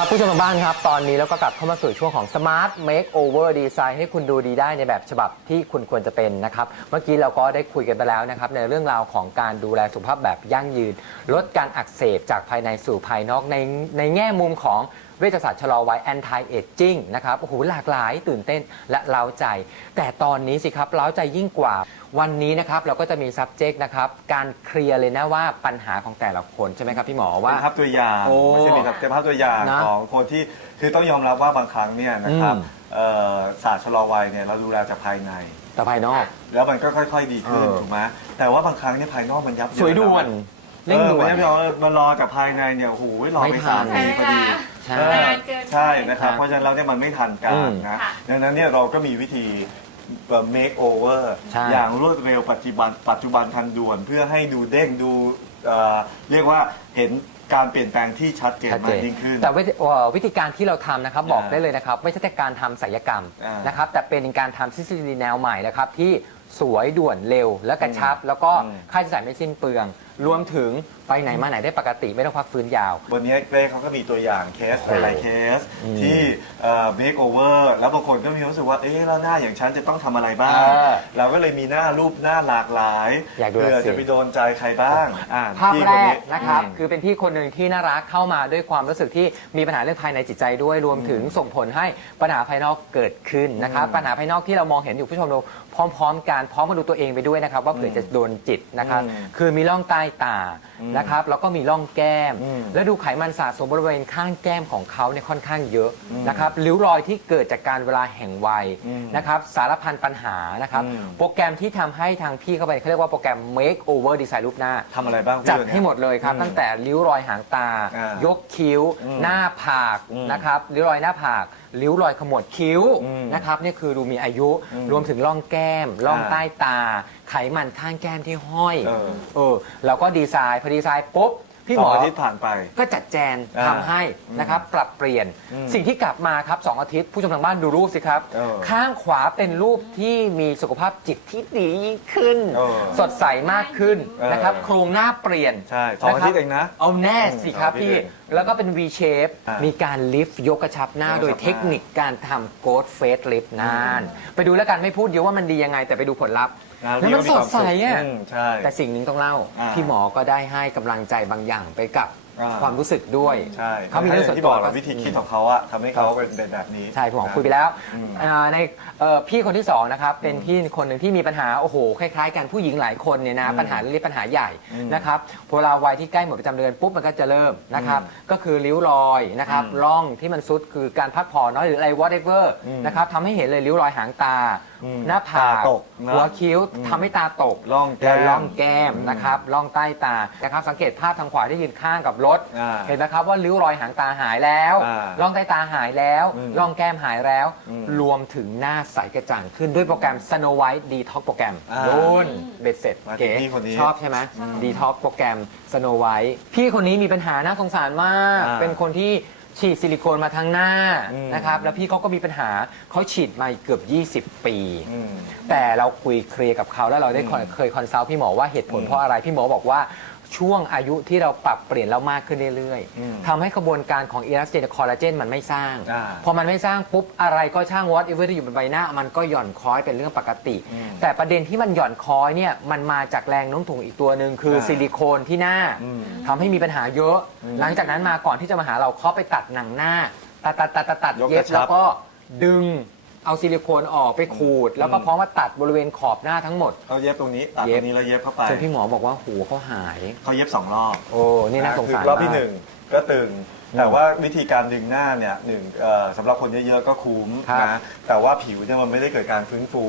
ครับผู้ชมทางบ้านครับ ตอนนี้เราก็กลับเข้ามาสู่ช่วงของ Smart Makeover Design ให้คุณดูดีได้ในแบบฉบับที่คุณควรจะเป็นนะครับ เมื่อกี้เราก็ได้คุยกันไปแล้วนะครับ ในเรื่องราวของการดูแลสุขภาพแบบยั่งยืน ลดการอักเสบจากภายในสู่ภายนอกในในแง่มุมของ เวชศาสตร์ชะลอวัย anti aging นะครับโอ้โหหลากหลายตื่นเต้นและเล้าใจ แต่ตอนนี้สิครับเล้าใจยิ่งกว่า วันนี้นะครับเราก็จะมี subject นะครับการเคลียร์เลยนะว่าปัญหาของแต่ละคนใช่ไหมครับพี่หมอว่า เป็นภาพตัวอย่างโอ้ไม่ใช่มีครับเป็นภาพตัวอย่างนะของคนที่คือต้องยอมรับว่าบางครั้งเนี่ยนะครับอืม เอ่อศาสตร์ชะลอวัยเนี่ยเราดูแลจากภายใน แต่ภายนอก แล้วมันก็ค่อย ๆ ดีขึ้นเออ ถูกไหมแต่ว่าบางครั้งเนี่ยภายนอกมันยับเยิสวยด่วนเร่เร่งงด่ด่ววนนยับเยินมันรอจากภายในเนี่ยโอ้โหรอไม่ไปทัสานมปีพอดีใช่ เออนานเกินไป ใช่นะครับครับ เพราะฉะนั้นเราเนี่ยมันไม่ทันกาอืรมนะค่ะ ดังนั้นเนี่ยเราก็มีวิธีแบบ make over ใช่ อย่างรวดเร็วปัจจุบันปัจจุบันทันด่วนเพื่อให้ดูเด้งดูเอ่อเรียกว่าเห็นการเปลี่ยนแปลงที่ชัดเจนชัดมาเจกนยิ่งขึ้น แต่วิธีเอ่อวิธีการที่เราทำนะครับบอกอ่าได้เลยนะครับ ไม่ใช่แต่การทำศัลยกรรมอ่านนะครับแต่เป็นการทำทฤษฎีแนวใหม่นะครับที่สวยด่วนเร็วและกระชับ แล้วก็อืมค่าใช้จ่ายไม่สิ้นเปลือง รวมถึงไปไหนมาไหนได้ปกติไม่ต้องพักฟื้นยาว วันนี้เป้เขาก็มีตัวอย่างเคสโอ้โหหลายๆเคสอืมที่เมคโอเวอร์แล้วบางคนก็มีความรู้สึกว่าเอ๊ะแล้วหน้าอย่างฉันจะต้องทำอะไรบ้าง เออเราก็เลยมีหน้ารูปหน้าหลากหลายอยากดูเพื่อสิ จะไปโดนใจใครบ้างอ่ภาพพี่แรคนกนี้ นะครับอืมคือเป็นพี่คนหนึ่งที่น่ารักเข้ามาด้วยความรู้สึกที่มีปัญหาเรื่องภายในจิตใจด้วยรวมถึงส่งผลให้ปัญหาภายนอกเกิดขึ้นนะครับอืมปัญหาภายนอกที่เรามองเห็นอยู่ผู้ชมดูพร้อม ๆ กันพร้อมมาดูตัวเองไปด้วยนะครับ ว่าเผื่อจะโดนจิตนะครับ อืม คือมีร่องใต้ตาอืมนะครับแล้วก็มีร่องแก้มอืมแล้วดูไขมันสะสมบริเวณข้างแก้มของเขาเนี่ยค่อนข้างเยอะอืมนะครับริ้วรอยที่เกิดจากการเวลาแห่งวัยอืมนะครับสารพันปัญหานะครับอืมโปรแกรมที่ทำให้ทางพี่เข้าไปเขาเรียกว่าโปรแกรม make over design รูปหน้าทำอะไรบ้างพี่จัดวันนี้ให้หมดเลยครับอืมตั้งแต่ริ้วรอยหางตาอ่ายกคิ้วอืมหน้าผากอืมนะครับริ้วรอยหน้าผากริ้วรอยขมวดคิ้วอืมนะครับนี่คือดูมีอายุอืมรวมถึงร่องแก้มร่องอ่าใต้ตา ไขมันข้างแก้มที่ห้อยเออ เออเราก็ดีไซน์พอดีไซน์ปุ๊บ พี่หสมองออาทิตย์ผ่านไป ก็จัดแจงอ่าทำให้นะครับปรับเปลี่ยนอืมสิ่งที่กลับมาครับสองอาทิตย์ผู้ชมทางบ้านดูรูปสิครับ เออข้างขวาเป็นรูปที่มีสุขภาพจิตที่ดียิ่งขึ้น เออสดใสมากขึ้นเออ นะครับโครงหน้าเปลี่ยนใช่สองอาทิตย์เองนะ เอาแน่สิครับสองอาทิตย์พี่เองแล้วก็เป็น V shape อ่ามีมีการลิฟต์ยกกระชับหน้ายกกระชับ โดยเทคนิคการทำ Gold Face Lift นาน ไปดูแล้วกันไม่พูดเยอะว่ามันดียังไงแต่ไปดูผลลัพธ์ นะแล้วมันพี่สก็ดใสอะมใช่ แต่สิ่งหนึงต้องเล่า อ่า พี่หมอก็ได้ให้กำลังใจบางอย่างไปกับ อ่า ความรู้สึกด้วย ใช่เขามีเรื่องส่วนที่ตับวอกเราวิธีคิดของเขาอะทำให้เขาเป็นเป็นแบบนี้ ใช่ผมนะคุยไปแล้วอืม อ่าในเอ่อพี่คนที่สองนะครับเป็นพี่คนหนึ่งที่มีปัญหาโอ้โหคล้ายๆกันผู้หญิงหลายคนเนี่ยนะอืมปัญหาเรียกปัญหาใหญ่อืมนะครับพอเวลาวัยที่ใกล้หมดประจำเดือนปุ๊บมันก็จะเริ่มนะครับก็คือริ้วรอยนะครับอืมร่องที่มันซุดคือการพักผ่อนน้อยหรืออะไร whatever อืมนะครับทำให้เห็นเลยริ้วรอยหางตาอืมหน้าผากตาตกนะหัวคิ้วอืมทำให้ตาตกร่องแก้ม และร่องแก้มอืมนะครับร่องใต้ตานะครับสังเกตภาพทางขวาที่ยืนข้างกับรถ อ่าเห็นไหมครับว่าริ้วรอยหางตาหายแล้วอ่าร่องใต้ตาหายแล้วอืมร่องแก้มหายแล้ว อืมรวมถึงหน้าใสกระจ่างขึ้นด้วยโปรแกรม Snow White Detox โปรแกรมอ่านู่นเบ็ดเสร็จมาถึงเก๋พี่คนนี้ชอบใช่ไหม Detox โปรแกรม Snow White พี่คนนี้มีปัญหาน่าสงสารมาก อ่าเป็นคนที่ฉีดซิลิโคนมาทั้งหน้าอืม นะครับแล้วพี่เขาก็มีปัญหาเขาฉีดมาเกือบ 20 ปี อืม แต่เราคุยเคลียร์กับเขาแล้วเราได้อืมเคยคอนซัลท์พี่หมอว่าเหตุผลอืมเพราะอะไร พี่หมอบอกว่า ช่วงอายุที่เราปรับเปลี่ยนแล้วมากขึ้นเรื่อยอืมๆทำให้กระบวนการของอีลาสตินคอลลาเจนมันไม่สร้าง อ่าพอมันไม่สร้างปุ๊บอะไรก็ช่างวอตเอเวอร์ที่อยู่บนใบหน้า มันก็หย่อนคล้อยเป็นเรื่องปกติ อืมแต่ประเด็นที่มันหย่อนคล้อยเนี่ยมันมาจากแรงโน้มถ่วงอีกตัวหนึ่งคืออา ซิลิโคนที่หน้าอืมทำให้มีปัญหาเยอะอืมหลังจากนั้นมาก่อนที่จะมาหาเราเขาไปตัดหนังหน้า ตัดตัดตัดตัดตัดยกเย็กบระชับแล้วก็ดึง เอาซิลิโคนออกไปขูด แล้วก็พร้อมมาตัดบริเวณขอบหน้าทั้งหมด เขาเย็บตรงนี้ตัดเย็ตบรงนี้แล้วเย็บเข้าไปจนพี่หมอบอกว่าหูเขาหาย เขาเย็บสองรอบโอ้นี่น่าสงสารคือรอบที่มากหนึ่งก็ตึงอืมแต่ว่าวิธีการดึงหน้าเนี่ยหนึ่งเอ่อสำหรับคนเยอะๆก็คุ้มครับนะแต่ว่าผิวเนี่ยมันไม่ได้เกิดการฟื้นฟู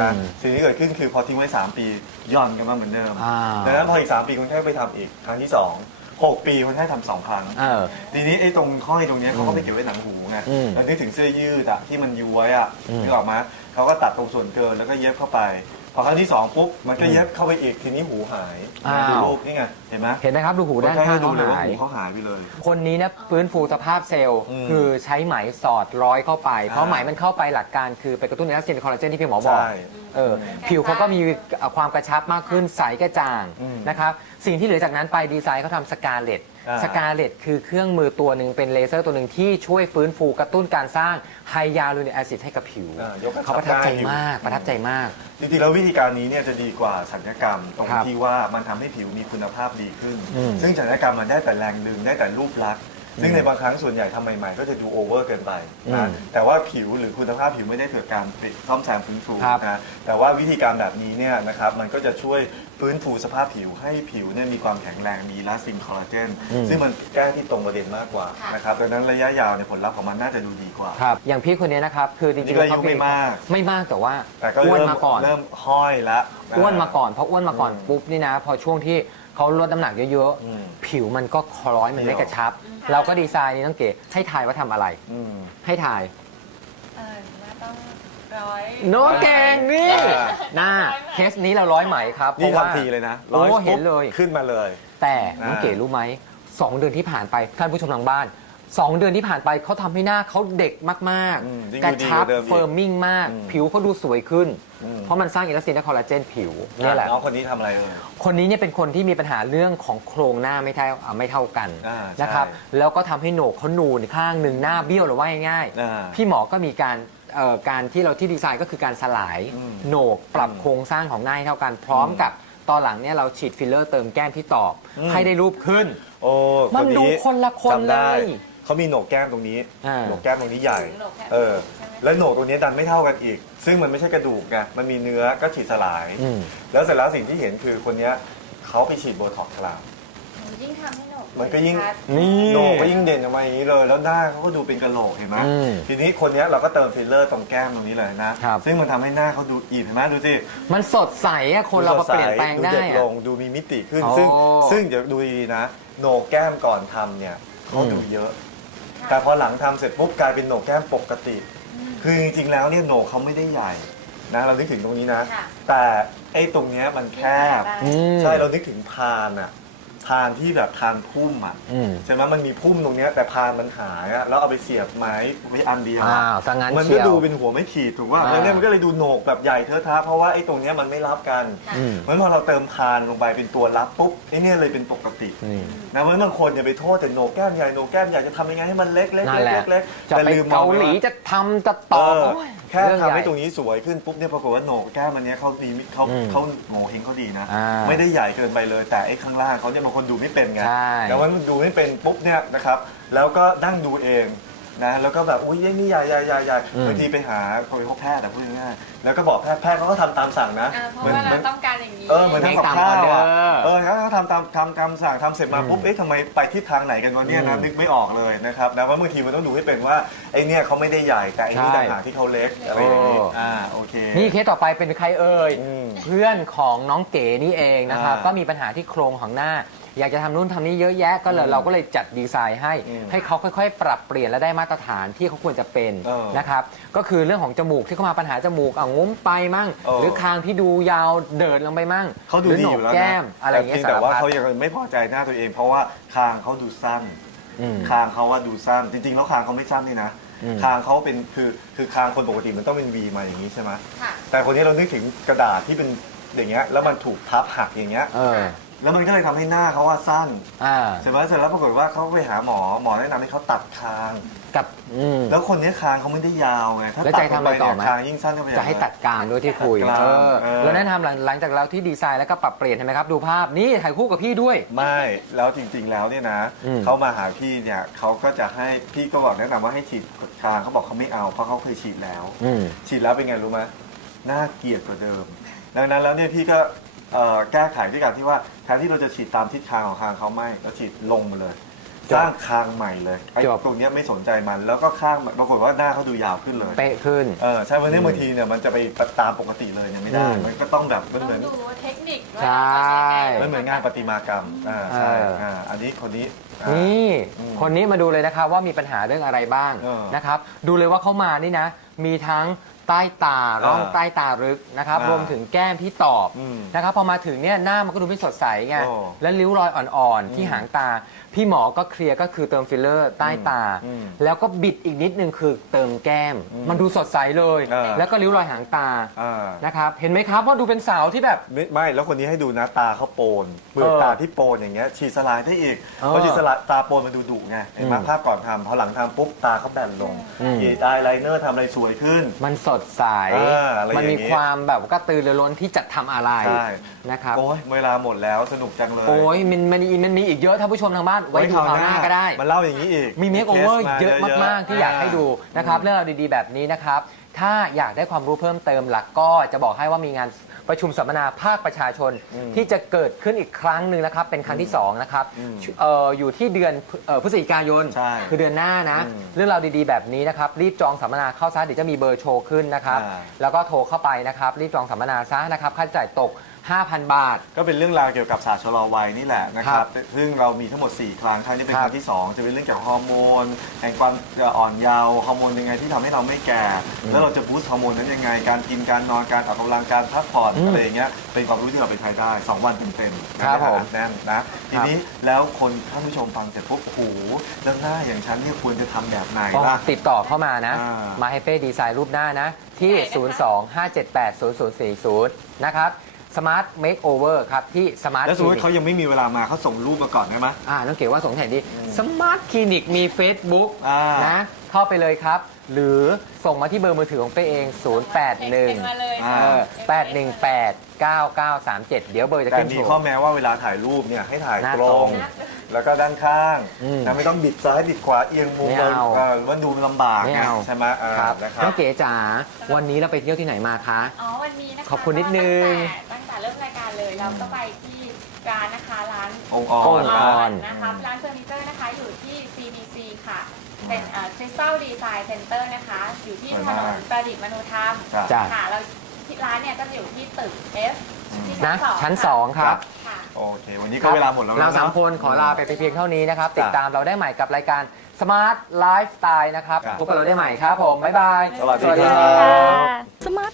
นะอืมสิ่งที่เกิดขึ้นคือพอทิ้งไว้ 3 ปีย่อนกันมาเหมือนเดิมอ่า ดังนั้นพออีก 3 ปีคนไข้ไปทำอีกครั้งที่ 2 6 ปีคนไข้ทำสองครั้ง เออ ทีนี้ไอ้ตรงข้อยตรงเนี้ยเขาก็ไปเก็บไว้หนังหูไงอืมแล้วนึกถึงเสื้อยืดอะที่มันย้วยอะอืมนึกออกไหมเขาก็ตัดตรงส่วนเกินแล้วก็เย็บเข้าไป พอครั้งที่สองปุ๊บมันก็อืมเย็บเข้าไปอีกทีนี้หูหายอ้าว ดูรูปนี่ไงเห็นไหมเห็นไหมครับดูหูด้านคนข้าไข้งดูเขาเลยว่าหาย หูเขาหายไปเลย คนนี้นะฟื้นฟูสภาพเซลล์ อืมคือใช้ไหมสอดร้อยเข้าไป เพราะอ่า ไหมมันเข้าไปหลักการคือไปกระตุ้นในลักษณะคอลลาเจนที่พี่หมอบอก ใช่ เออผิวเขาก็มีความกระชับมากขึ้นใสกระจ่างอืมนะครับสิ่งที่เหลือจากนั้นไปดีไซน์เขาทำสกาเลตอ่า สกาเลตคือเครื่องมือตัวหนึ่งเป็นเลเซอร์ตัวหนึ่งที่ช่วยฟื้นฟูกระตุ้นการสร้างไฮยาลูริกแอซิดให้กับผิวอ่ายกกระชับเขาประทับใจได้อยู่ มากประทับใจมาก จริงๆแล้ววิธีการนี้เนี่ยจะดีกว่าสัญญกรรม ตรงครับที่ว่ามันทำให้ผิวมีคุณภาพดีขึ้น อืมซึ่งสัญญกรรมมันได้แต่แรงดึงได้แต่รูปลักษณ์ ซึ่งในบางครั้งส่วนใหญ่ทำใหม่ๆ ก็จะดูโอเวอร์เกินไปอืนะมแต่ว่าผิวหรือคุณภาพผิวไม่ได้เกิดการปิดซ่อมแซมฟื้นฟูครับ นะแต่ว่าวิธีการแบบนี้เนี่ยนะครับมันก็จะช่วยฟื้นฟูสภาพผิวให้ผิวเนี่ยมีความแข็งแรงมีลาสตินคอลลาเจนอืมซึ่งมันแก้ที่ตรงประเด็นมากกว่าค่ะ นะครับดังนั้นระยะยาวเนี่ยผลลัพธ์ของมันน่าจะดูดีกว่า ครับ อย่างพี่คนนี้นะครับ คือจริงนี่ๆก็อายุเขไม่มาก ไม่มากแต่ว่าแต่ก็อ้วนเริ่มมาก่อน เริ่มห้อยละ อ้วนมาก่อน เพราะอ้วนมาก่อนปุ๊บนี่นะ พอช่วงที่ เขาลดน้ำหนักเยอะอืม ๆ ผิวมันก็คล้อยมันไม่เหี่ยวกระชับอืมเราก็ดีไซน์นี่น้องเก๋ให้ทายว่าทำอะไร อืม ให้ทาย เออว่าต้องร้อย โน้เก่งนี่อ่า หน้าเคสนี้เราร้อยไหมครับนี่เพราะว่า ทำทีเลยนะโอ้ร้อยเห็นเลยขึ้นมาเลย แต่น้องอ่าเก๋รู้ไหมสองเดือนที่ผ่านไปท่านผู้ชมทางบ้าน สองเดือนที่ผ่านไปเขาทำให้หน้าเขาเด็กมากอืมยิ่งๆกระดูดีชับกว่าเดิมอีกเฟิร์มมิ่งมากอืมผิวเขาดูสวยขึ้น อืม เพราะมันสร้างอิลาสตินและคอลลาเจนผิวเนี่ยแหละ น้องคนนี้ทำอะไรเอ่ย คนนี้เนี่ยเป็นคนที่มีปัญหาเรื่องของโครงหน้าไม่เท่าอ่าไม่เท่ากันอ่าใช่นะครับแล้วก็ทำให้โหนกเขานูนข้างหนึ่งหน้าเบี้ยวหรือว่าง่ายๆอ่าพี่หมอก็มีการเอ่อการที่เราที่ดีไซน์ก็คือการสลายอืมโหนกปรับโครงสร้างของหน้าให้เท่ากัน พร้อมกับตอนหลังเนี่ยเราฉีดฟิลเลอร์เติมแก้มที่ตอบ อืม ให้ได้รูปขึ้น โอ้มันดูคนละคนจำได้เลย เขามีโหนกแก้มตรงนี้อ่า โหนกแก้มตรงนี้ใหญ่โหนกแก้มเออใช่ไหม แล้วโหนกตรงนี้ดันไม่เท่ากันอีก ซึ่งมันไม่ใช่กระดูกไงมันมีเนื้อก็ฉีดสลาย อืม แล้วเสร็จแล้วสิ่งที่เห็นคือคนเนี้ยเขาไปฉีดโบท็อกซ์กลางยิ่งทำให้โหนกมันก็ยิ่ง ชัด นี่ โหนกก็ยิ่งเด่นออกมาอย่างนี้เลย แล้วหน้าเขาก็ดูเป็นกระโหลกเห็นไหมอืมทีนี้คนเนี้ยเราก็เติมฟิลเลอร์ตรงแก้มตรงนี้เลยนะ ครับ ซึ่งมันทำให้หน้าเขาดูอิ่มเห็นไหมดูสิ มันสดใสอะคนเรามาเปลี่ยนแปลงดูได้เด็กลอะ งดูมีมิติขึ้น อ๋อซึ่งซึ่งเดี๋ยวดูดีๆนะ โหนกแก้มก่อนทำเนี่ยเขาดูเยอะ แต่พอหลังทำเสร็จปุ๊บกลายเป็นโหนกแก้มปกติ คือจริงๆแล้วเนี่ยโหนกเขาไม่ได้ใหญ่นะเรานึกถึงตรงนี้นะ ค่ะ แต่ไอ้ตรงเนี้ยมันแคบ อืม ใช่เรานึกถึงพานอะ พานที่แบบพานพุ่มอะอืม ใช่ไหมมันมีพุ่มตรงเนี้ยแต่พานมันหายอะแล้วเอาไปเสียบไม้ไว้อันเดียวอ้าอะวสังงั้นมันเชีก็ยวดูเป็นหัวไม่ขีดถูกว่าอ่า แล้วเนี่ยมันก็เลยดูโหนกแบบใหญ่เทอะทะเพราะว่าไอ้ตรงเนี้ยมันไม่รับกัน อืม เพราะฉะนั้นพอเราเติมพานลงไปเป็นตัวรับปุ๊บไอ้เนี่ยเลยเป็นปกตินี่ นะเพราะฉะนั้นบางคนอย่าไปโทษแต่โหนกแก้มใหญ่โหนกแก้มใหญ่จะทำยังไงให้มันเล็กๆเล็กนั่นแหละๆเล็กๆจะแต่ไปลืมมอเกางไปหลีว่าจะทำจะตเออบอโอ้ย แค่เรื่องทำใญ่ให้ตรงนี้สวยขึ้นปุ๊บเนี่ยปรากฏว่าโหนกแก้มอันเนี้ยเขาดีเขาอืมเขาโง่เฮงเขาดีนะ อ่าไม่ได้ใหญ่เกินไปเลยแต่ไอ้ข้างล่างเขาเนี่ยบางคนดูไม่เป็นไงใช่ แต่ว่ามันดูไม่เป็นปุ๊บเนี่ยนะครับแล้วก็นั่งดูเอง นะแล้วก็แบบอุ้ยนี่ใหญ่ใหญ่ใหญ่ใหญ่บางทีไปหาคนพบแพทย์แต่พูดง่ายๆแล้วก็บอกแพทย์แพทย์เขาก็ทำตามสั่งนะอ่าเพราะเหมือนว่าเหมืเราอนต้องการอย่างนี้ เออเหมือนทำกับข้าวอะเอเอออเขาทำตามทำตามสั่งทำเสร็จมาปุ๊บเอ๊ะทำไมไปทิศทางไหนกันวะเนี่ยนะอืมนึกไม่ออกเลยนะครับนะว่าบางทีมันต้องดูให้เป็นว่าไอ้เนี่ยเขาไม่ได้ใหญ่แต่ไอ้นี่ใช่ต่างหากที่เขาเล็กอะไรอย่างนี้โอ้อ่าโอเคนี่เคสต่อไปเป็นใครเอ่ย อืม เพื่อนของน้องเก๋นี่เองนะครับ อ่า ก็มีปัญหาที่โครงของหน้า อยากจะทำนู่นทำนี่เยอะแยะก็เลยอืมเราก็เลยจัดดีไซน์ให้ อืมให้เขาค่อยๆ ปรับเปลี่ยนและได้มาตรฐานที่เขาควรจะเป็นเออนะครับก็คือเรื่องของจมูกที่เขามาปัญหาจมูกอะงุ้มไปมั่ง เออ หรือคางที่ดูยาวเดินลงไปมั่งเขาดูหรือดีโหนอกยู่แล้วแก้นะมอะไรอย่างเงี้ยแต่สาแต่รว่าพัด เขายังไม่พอใจหน้าตัวเอง เพราะว่าคางเขาดูสั้นอืมคางเขาว่าดูสั้น จริง ๆ แล้วคางเขาไม่สั้นนี่นะ อืม คางเขาเป็นคือคือคางคนปกติมันต้องเป็นวีมาอย่างนี้ใช่ไหมค่ะ แต่คนนี้เรานึกถึงกระดาษที่เป็นอย่างเงี้ยแล้วมันถูกทับหักอย่างเงี้ย เออ แล้วมันก็เลยทำให้หน้าเขาว่าสั้น อ่าเสร็จแล้วเสร็จแล้วปรากฏว่าเขาไปหาหมอหมอแนะนำให้เขาตัดคาง กับอืม แล้วคนนี้คางเขาไม่ได้ยาวไงถ้าแล้วตัใจดทำอะไรต่อไหม คางยิ่งสั้นเข้าไปจะให้ตัดกรามด้วยที่คุยตัดกรามเออเออแล้วแนะนำหลังหลังจากเราที่ดีไซน์แล้วก็ปรับเปลี่ยนเห็นไหมครับ ดูภาพนี่ถ่ายคู่กับพี่ด้วย ไม่แล้วจริง ๆ แล้วเนี่ยนะอืม เขามาหาพี่เนี่ยเขาก็จะให้พี่ก็บอกแนะนำว่าให้ฉีดคางเขาบอกเขาไม่เอาเพราะเขาเคยฉีดแล้ว อืม ฉีดแล้วเป็นไงรู้ไหมน่าเกลียดกว่าเดิม ดังนั้นแล้วเนี่ยพี่ก็ เอ่อแก้ไขด้วยการที่ว่าแทนที่เราจะฉีดตามทิศทางของคางเขาไม่เราฉีดลงมาเลยจบสร้างคางใหม่เลยไอ้จบ ตรงเนี้ยไม่สนใจมัน แล้วก็ข้างปรากฏว่าหน้าเขาดูยาวขึ้นเลยเป๊ะขึ้น เออใช่วันนี้บางทีเนี่ยมันจะไปตามปกติเลยเนี่ยไม่ได้อืม มันก็ต้องแบบมันต้องเหมือนดูเทคนิคว่าใช่จะทำยังไงมันเหมือนงานประติมากรรม อ่าใช่เอออ่ อ่าอันนี้คนนี้อ่า นี่ อืมคนนี้มาดูเลยนะครับว่ามีปัญหาเรื่องอะไรบ้างเออนะครับ ดูเลยว่าเขามานี่นะมีทั้งใต้ตาร่องอ่าใต้ตาลึกนะครับ อ่ารรวมถึงแก้มที่ตอบอืมนะครับพอมาถึงเนี่ยหน้ามันก็ดูไม่สดใสไงโอ้และริ้วรอยอ่อนๆ ที่หางตา พี่หมอก็เคลียร์ก็คือเติมฟิลเลอร์ใต้ตา อืมแล้วก็บิดอีกนิดนึงคือเติมแก้มอืมมันดูสดใสเลย เออ แล้วก็ริ้วรอยหางตาอ่านะครับเห็นไหมครับว่าดูเป็นสาวที่แบบ ไม่ไม่แล้วคนนี้ให้ดูนะตาเขาโปนเปลือกเออตาที่โปนอย่างเงี้ยฉีดสลายได้อีกเออเพราะฉีดสลายตาโปนมันดูดุไงเห็นไหมอืมภาพก่อนทำพอหลังทำปุ๊บตาเขาแบนลงอืมกรีดอายไลเนอร์ทำอะไรสวยขึ้น มันสดใสอ่าอะไรมันมีอย่างงี้ความแบบกระตือรือร้นที่จะทำอะไรใช่นะครับโอ้ยเวลาหมดแล้วสนุกจังเลยโอ้ยมันมันมันมีอีกเยอะท่านผู้ชมทางบ้านไว้ดูคราวหน้าก็ได้ มาเล่าอย่างนี้อีกมีเมคโอเวอร์คสเยอะมาก ๆ ที่อยากให้ดูนะครับ เรื่องราวดีๆ แบบนี้นะครับ ถ้าอยากได้ความรู้เพิ่มเติมหลักก็จะบอกให้ว่ามีงานประชุมสัมมนาภาคประชาชนอืมที่จะเกิดขึ้นอีกครั้งหนึ่งนะครับ เป็นครั้งที่2นะครับอืมเอ่ออยู่ที่เดือนเอ่อพฤศจิกายน ใช่คือเดือนหน้านะอืมเรื่องราวดีๆแบบนี้นะครับ รีบจองสัมมนาเข้าซะเดี๋ยวจะมีเบอร์โชว์ขึ้นนะครับ อ่า แล้วก็โทรเข้าไปนะครับ รีบจองสัมมนาซะนะครับค่าใช้จ่ายตก 5,000 บาท ก็เป็นเรื่องราวเกี่ยวกับศาสตร์ชะลอวัยนี่แหละนะคครัรับบ ซึ่งเรามีทั้งหมด 4 ครั้ง ครั้งนี้เป็นคครับรั้งที่ 2 จะเป็นเรื่องเกี่ยวกับฮอร์โมน แห่งความอ่อนเยาว์ ฮอร์โมนยังไงที่ทำให้เราไม่แก่ แล้วเราจะบูสต์ฮอร์โมนนั้นยังไง การกินการนอนการออกกำลังการพักผ่อนอืมอะไรอย่างเงี้ยเป็นความรู้ที่เราไปใช้ได้ 2 วันเต็มๆนะครับผมแน่นนะทีนี้แล้วคนท่านผู้ชมฟังเสร็จปุ๊บโอ้โหแล้วหน้าอย่างฉันเนี่ยควรจะทำแบบไหนก็ล่ะ ติดต่อเข้ามานะ อ่ามาให้เป้ดีไซน์รูปหน้านะ ที่025780040 นะครับ Smart Makeover ครับ ที่ Smart แล้วสมมติ Clinic เขายังไม่มีเวลามาเขาส่งรูปมาก่อนได้ไหม อ่าน้องเก๋ว่าสงสัยดี Smart Clinic มี Facebook อ่าน นะ เข้าไปเลยครับ หรือส่งมาที่เบอร์มือถือของเป้เอง 081 มาเลยเอค่ะอ818 9937 เดี๋ยวเบอร์จะแต่ขึ้นมีโชข้อว์แม้ว่าเวลาถ่ายรูปเนี่ยให้ถ่ายหน้าตรตรง งแล้วก็ด้านข้างอืมนะไม่ต้องบิดซ้ายบิดขวาเอียงมุมไม่เอาเออว่าดูลำบากไม่ไงเอา ใช่ไหมอ่าครับนะครัน้อบงเก๋จ๋าวันนี้เราไปเที่ยวที่ไหนมาคะ อ๋อวันนี้นะคะขอบคุณนิดนึง ตั้งแต่ตั้งแต่เริ่มรายการเลยเราก็ไปที่ ร้านนะคะร้านองค์อ่โอ้อนยคอ่รับอนนะคะร้านเฟอร์นิเจอร์นะคะอยู่ที่ CDC ค่ะ เป็นคริสตัลดีไซน์เซ็นเตอร์นะคะ อยู่ที่ถนนประดิษฐ์มนุธรรมครับ จ้ะ ค่ะเราที่ร้านเนี่ยก็จะอยู่ที่ตึก F ที่นะ ชั้นชั้นสอง2ครับ ค่ะ โอเค วันนี้ก็เวลาหมดแล้วเรานะสามเอะคนขอลาไปเพียงเท่านี้นะครับจ้ะติดตามเราได้ใหม่กับรายการ Smart Lifestyle นะครับ ครับ พบกันเราได้ใหม่ครับผม บ๊ายบาย สวัสดีสวัสดีครัค่ะบ